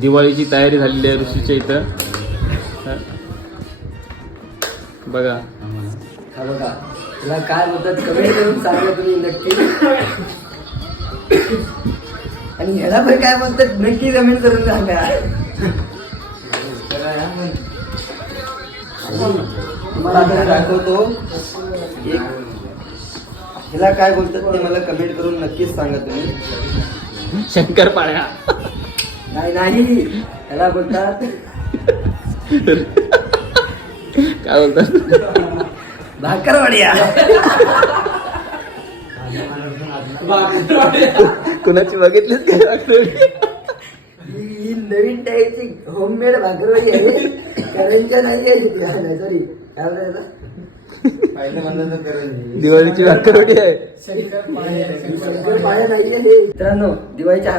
दिवाळीची तयारी झालेली आहे ऋषीच्या इथं. बघा हा बघा, तुला काय बोलतात कमेंट करून सांगा तुम्ही नक्की. आणि ह्याला पण काय म्हणतात नक्की कमेंट करून सांगा. तुम्हाला आता दाखवतो एक, ह्याला काय बोलतात ते मला कमेंट करून नक्कीच सांगा तुम्ही. शंकरपाळ्या. नाही ह्याला बोलतात काय बोलतात? भाकरवाड्या. कुणाची बघितलीच काय? ही नवीन टाईपची होममेड भाकरवाडी आहे. करंजा नाही आहे, सॉरी दिवाळीची भाकरवडी आहे. शंकरपाळ्या नाही आहे. मित्रांनो, दिवाळीच्या